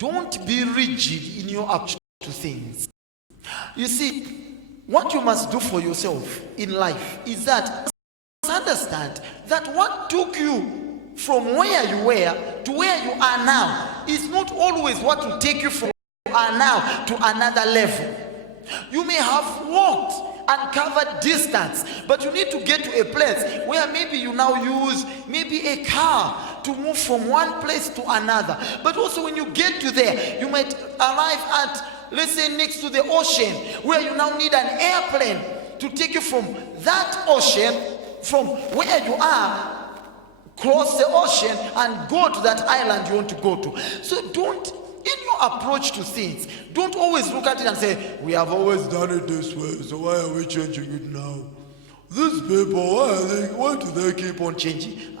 don't be rigid in your approach to things. You see, what you must do for yourself in life is that you must understand that what took you from where you were to where you are now is not always what will take you from where you are now to another level. You may have walked and covered distance, but you need to get to a place where maybe you now use maybe a car to move from one place to another. But also when you get to there, you might arrive at, let's say, next to the ocean, where you now need an airplane to take you from that ocean, from where you are, cross the ocean and go to that island you want to go to. So don't, in your approach to things, don't always look at it and say, we have always done it this way, so why are we changing it now? These people, why do they keep on changing?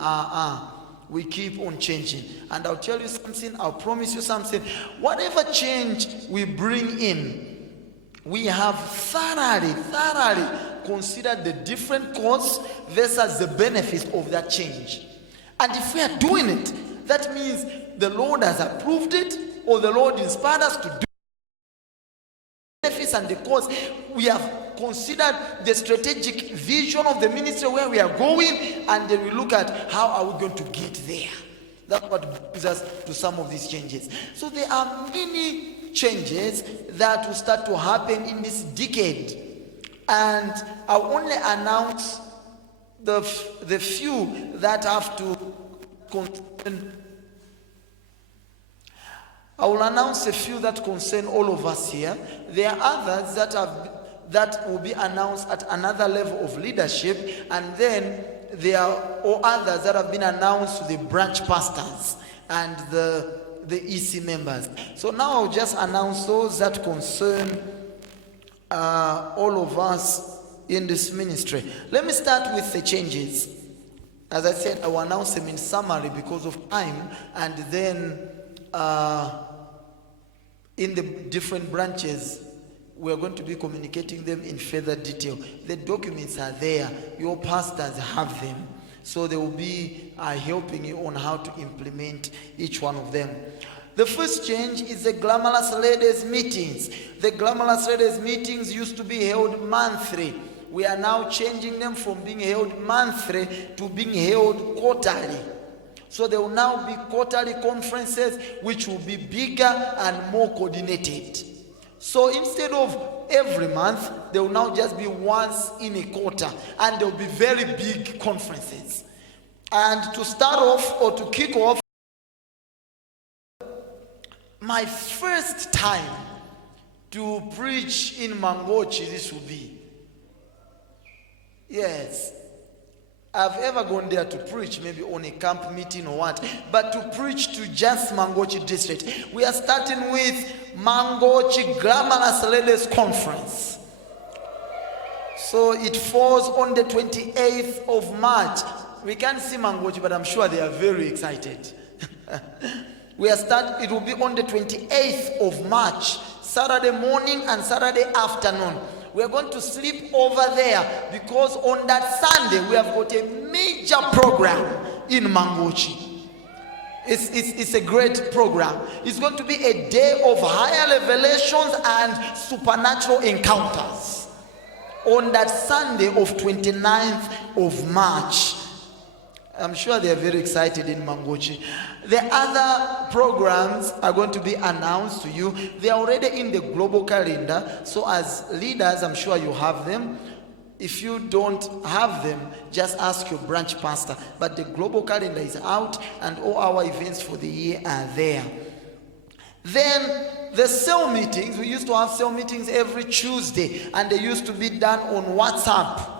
We keep on changing. And I'll tell you something, I'll promise you something. Whatever change we bring in, we have thoroughly considered the different costs versus the benefits of that change. And if we are doing it, that means the Lord has approved it, or the Lord inspired us to do benefits and the costs. We have considered the strategic vision of the ministry where we are going, and then we look at how are we going to get there. That's what brings us to some of these changes. So there are many changes that will start to happen in this decade, and I'll only announce the few that have to concern. I will announce a few that concern all of us here. There are others that will be announced at another level of leadership, and then there are others that have been announced to the branch pastors and the EC members. So now I'll just announce those that concern all of us in this ministry. Let me start with the changes. As I said, I will announce them in summary because of time, and then in the different branches, we are going to be communicating them in further detail. The documents are there. Your pastors have them. So they will be helping you on how to implement each one of them. The first change is the Glamorous Ladies meetings. The Glamorous Ladies meetings used to be held monthly. We are now changing them from being held monthly to being held quarterly. So there will now be quarterly conferences which will be bigger and more coordinated. So instead of every month, there will now just be once in a quarter, and there will be very big conferences. And to start off, or to kick off, my first time to preach in Mangochi, this will be. Yes. I've ever gone there to preach, maybe on a camp meeting or what, but to preach to just Mangochi district. We are starting with Mangochi Glamorous Ladies Conference. So it falls on the 28th of March. We can't see Mangochi, but I'm sure they are very excited. It will be on the 28th of March, Saturday morning and Saturday afternoon. We are going to sleep over there because on that Sunday we have got a major program in Mangochi. It's a great program. It's going to be a day of higher revelations and supernatural encounters on that Sunday of 29th of March. I'm sure they are very excited in Mangochi. The other programs are going to be announced to you. They are already in the global calendar. So as leaders, I'm sure you have them. If you don't have them, just ask your branch pastor. But the global calendar is out, and all our events for the year are there. Then the cell meetings, we used to have cell meetings every Tuesday, and they used to be done on WhatsApp.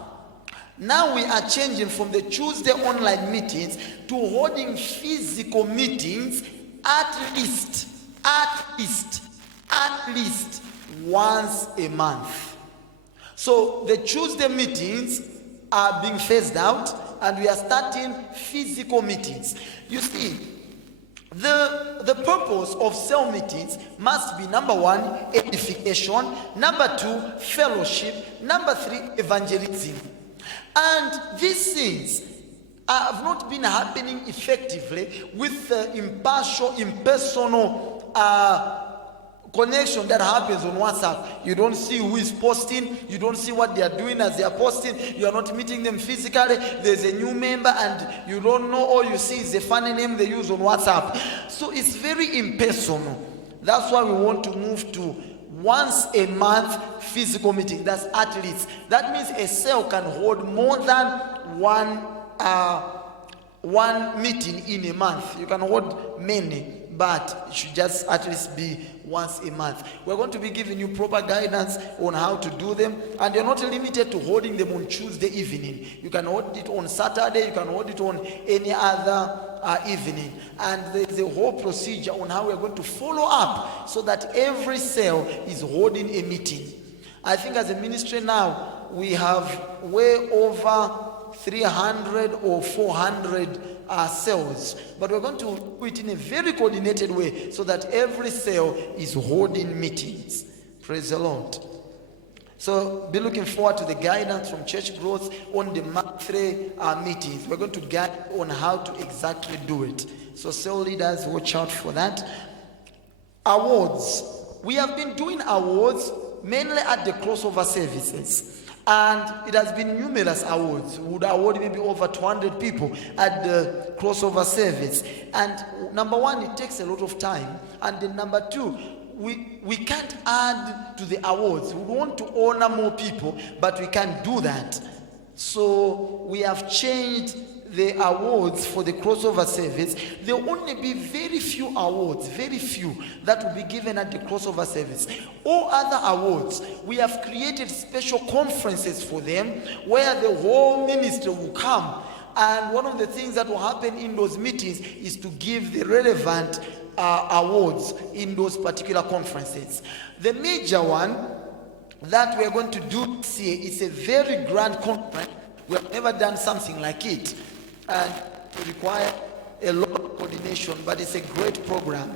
Now we are changing from the Tuesday online meetings to holding physical meetings at least once a month. So the Tuesday meetings are being phased out, and we are starting physical meetings. You see, the purpose of cell meetings must be, number one, edification, number two, fellowship, number three, evangelism. And these things have not been happening effectively with the impartial, impersonal connection that happens on WhatsApp. You don't see who is posting, you don't see what they are doing as they are posting, you are not meeting them physically. There's a new member and you don't know, all you see is the funny name they use on WhatsApp. So it's very impersonal. That's why we want to move to once a month physical meeting. That's at least. That means a cell can hold more than one meeting in a month. You can hold many, but it should just at least be once a month. We're going to be giving you proper guidance on how to do them, and you're not limited to holding them on Tuesday evening. You can hold it on Saturday, you can hold it on any other evening, and there's a whole procedure on how we're going to follow up so that every cell is holding a meeting. I think as a ministry now, we have way over 300 or 400 cells, but we're going to do it in a very coordinated way so that every cell is holding meetings. Praise the Lord. So be looking forward to the guidance from Church Growth on the monthly meetings. We're going to guide on how to exactly do it. So cell leaders, watch out for that. Awards. We have been doing awards mainly at the crossover services. And it has been numerous awards. We would award maybe over 200 people at the crossover service. And number one, it takes a lot of time. And then number two, we can't add to the awards. We want to honor more people, but we can't do that. So we have changed the awards for the crossover service. There will only be very few awards, very few, that will be given at the crossover service. All other awards, we have created special conferences for them where the whole ministry will come. And one of the things that will happen in those meetings is to give the relevant awards in those particular conferences. The major one that we are going to do this year is a very grand conference. We have never done something like it, and it requires a lot of coordination, but it's a great program.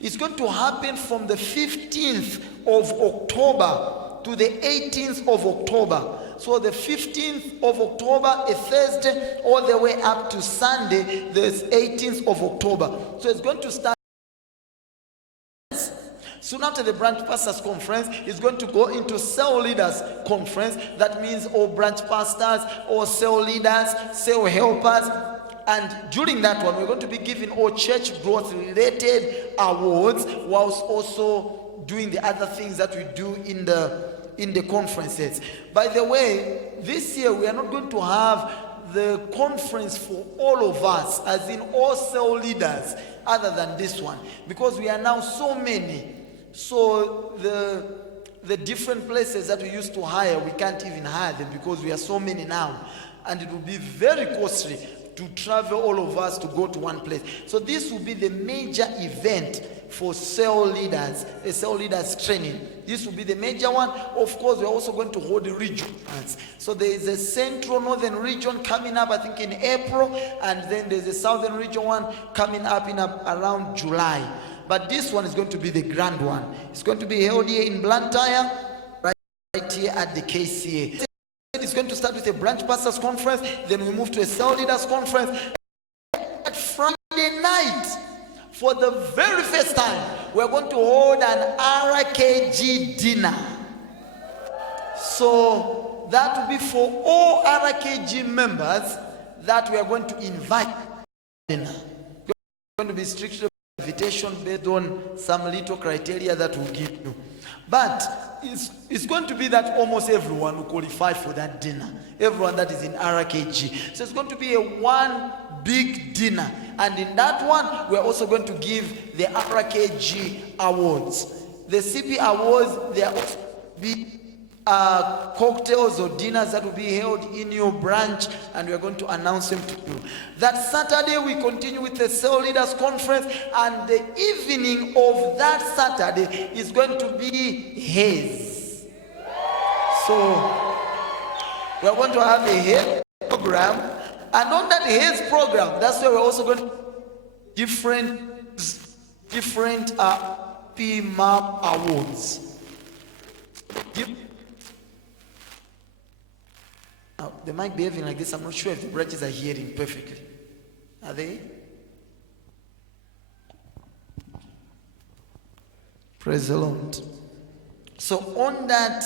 It's going to happen from the 15th of October to the 18th of October. So the 15th of October, a Thursday, all the way up to Sunday, the 18th of October. So it's going to start soon after the branch pastors conference. Is going to go into cell leaders conference. That means all branch pastors, all cell leaders, cell helpers. And during that one, we're going to be giving all church growth related awards, whilst also doing the other things that we do in the conferences. By the way, this year we are not going to have the conference for all of us, as in all cell leaders, other than this one, because we are now so many. So the different places that we used to hire, we can't even hire them because we are so many now, and it will be very costly to travel all of us to go to one place. So this will be the major event for cell leaders, a cell leaders training. This will be the major one. Of course, we're also going to hold the regions. So there is a central northern region coming up, I think in April, and then there's a southern region one coming up in around July. But this one is going to be the grand one. It's going to be held here in Blantyre, right here at the KCA. It's going to start with a branch pastors conference, then we move to a cell leaders conference. At Friday night, for the very first time, we're going to hold an RKG dinner. So that will be for all RKG members that we are going to invite dinner. We're going to be strictly invitation based on some little criteria that we'll give you. But it's going to be that almost everyone will qualify for that dinner. Everyone that is in RKG. So it's going to be a one big dinner. And in that one, we're also going to give the RKG awards. The CP awards, there will also be cocktails or dinners that will be held in your branch, and we're going to announce them to you. That Saturday we continue with the cell leaders conference, and the evening of that Saturday is going to be haze. So we're going to have a haze program, and on that haze program, that's where we're also going to different PMAP awards. Now, they might be behaving like this. I'm not sure if the branches are hearing perfectly. Are they? Praise the Lord. So on that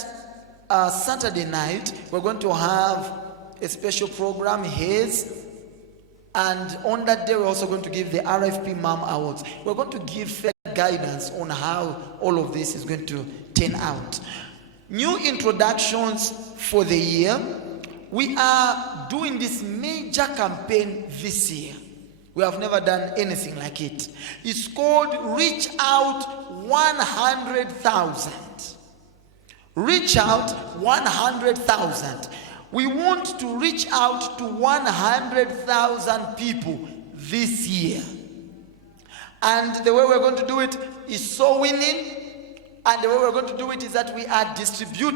Saturday night, we're going to have a special program here. And on that day, we're also going to give the RFP Mom Awards. We're going to give fair guidance on how all of this is going to turn out. New introductions for the year. We are doing this major campaign this year. We have never done anything like it. It's called Reach Out 100,000. Reach Out 100,000. We want to reach out to 100,000 people this year. And the way we're going to do it is soul winning. And the way we're going to do it is that we are distributing